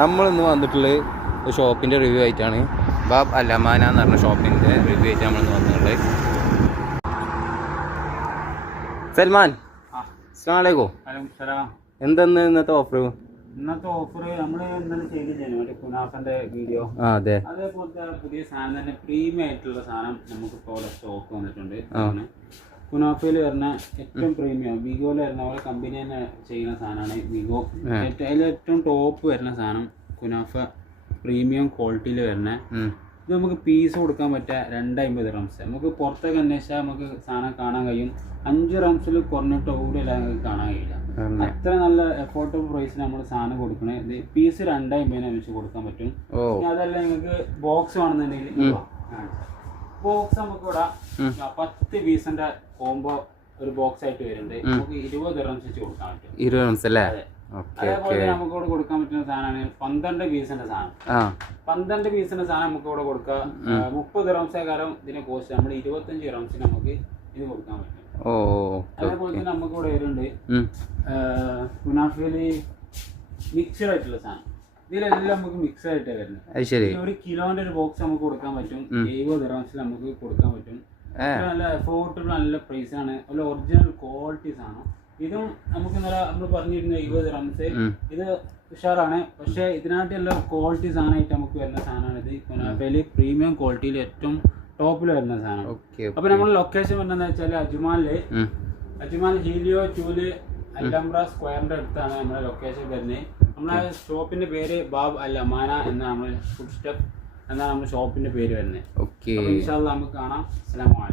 നമ്മളിന്ന് വന്നിട്ടുള്ളത് ഷോപ്പിൻ്റെ റിവ്യൂ ആയിട്ടാണ്. ബാബ് അൽ അമാന എന്ന് പറഞ്ഞ ഷോപ്പിൻ്റെ റിവ്യൂ ആയിട്ട് നമ്മളിന്ന് വന്നിട്ടുള്ളത്. സൽമാൻ, അസ്സലാമു അലൈക്കും. എന്തെന്ന് ഇന്നത്തെ ഓഫർ? ഇന്നത്തെ ഓഫർ നമ്മൾ ഇന്നലെ ചെയ്തില്ലേ മറ്റേ കുനാഫന്റെ വീഡിയോ, അതെ, അതേപോലത്തെ പുതിയ സാധനം തന്നെ പ്രീമിയം ആയിട്ടുള്ള സാധനം നമുക്ക് ഇപ്പോൾ സ്റ്റോക്ക് വന്നിട്ടുണ്ട്. കുനാഫയിൽ വരുന്ന ഏറ്റവും പ്രീമിയം വിഗോയിൽ വരുന്ന പോലെ കമ്പനി തന്നെ ചെയ്യുന്ന സാധനമാണ് വിഗോ. അതിൽ ഏറ്റവും ടോപ്പ് വരുന്ന സാധനം കുനാഫ പ്രീമിയം ക്വാളിറ്റിയിൽ വരുന്ന. ഇത് നമുക്ക് പീസ് കൊടുക്കാൻ പറ്റുക 250 റംസ്. നമുക്ക് പുറത്തൊക്കെ അന്വേഷിച്ചാൽ നമുക്ക് സാധനം കാണാൻ കഴിയും. 5 റംസിൽ കുറഞ്ഞിട്ട് ഓടില്ല നമുക്ക് കാണാൻ കഴിയില്ല. അത്ര നല്ല അഫോർഡബിൾ പ്രൈസിന് നമ്മൾ സാധനം കൊടുക്കണേ. ഇത് പീസ് 250 വെച്ച് കൊടുക്കാൻ പറ്റും. അതല്ല നിങ്ങൾക്ക് ബോക്സ് വേണമെന്നുണ്ടെങ്കിൽ ബോക്സ് നമുക്ക് ഇവിടെ 10 പീസിന്റെ കോംബോ ഒരു ബോക്സ് ആയിട്ട് വരുന്നുണ്ട്. നമുക്ക് 20 റംസ് വെച്ച് കൊടുക്കാൻ പറ്റും. 20 റംസ് അല്ലേ? അതേപോലെ നമുക്ക് ഇവിടെ കൊടുക്കാൻ പറ്റുന്ന സാധനമാണ് 12 പീസിന്റെ സാധനം. 12 പീസിന്റെ സാധനം നമുക്ക് ഇവിടെ കൊടുക്കാം. 30 റംസേക്കാരം ഇതിന്റെ കോസ്റ്റ്. നമ്മൾ 25 റംസിന് നമുക്ക് ഇത് കൊടുക്കാൻ പറ്റും. അതേപോലെ തന്നെ നമുക്ക് ഇവിടെ വരുന്നുണ്ട് കുനാഫയില് മിക്സഡ് ആയിട്ടുള്ള സാധനം. ഇതിലെല്ലാം നമുക്ക് മിക്സ് ആയിട്ടാണ് വരുന്നത്. 1 കിലോന്റെ ഒരു ബോക്സ് നമുക്ക് കൊടുക്കാൻ പറ്റും. 70 റംസിൽ നമുക്ക് കൊടുക്കാൻ പറ്റും. നല്ല അഫോർഡബിൾ നല്ല പ്രൈസ് ആണ്. നല്ല ഒറിജിനൽ ക്വാളിറ്റി സാധനം. ഇതും നമുക്ക് നമ്മൾ പറഞ്ഞിരുന്നു 20 റംസ്. ഇത് ഉഷാറാണ്. പക്ഷെ ഇതിനായിട്ടുള്ള ക്വാളിറ്റി സാധനമായിട്ട് നമുക്ക് വരുന്ന സാധനമാണ് ഇത്. കുനാഫയില് പ്രീമിയം ക്വാളിറ്റിയിൽ ഏറ്റവും ടോപ്പിൽ വരുന്ന സാധനം. അപ്പൊ നമ്മൾ ലൊക്കേഷൻ വരുന്നതെന്ന് വെച്ചാൽ അജ്മാൽ ഹീലിയോ 2 അൽഹംറ സ്ക്വയറിന്റെ അടുത്താണ് നമ്മുടെ ലൊക്കേഷൻ വരുന്നത്. നമ്മളെ ഷോപ്പിന്റെ പേര് ബാബ് അൽ അമാന എന്നാണ്, ഫുഡ് സ്റ്റെപ്പ് എന്നാണ് നമ്മുടെ ഷോപ്പിന്റെ പേര് വരുന്നത്. ഇൻഷാ അല്ലാഹ് നമുക്ക് കാണാം. അസ്സലാമു അലൈക്കും.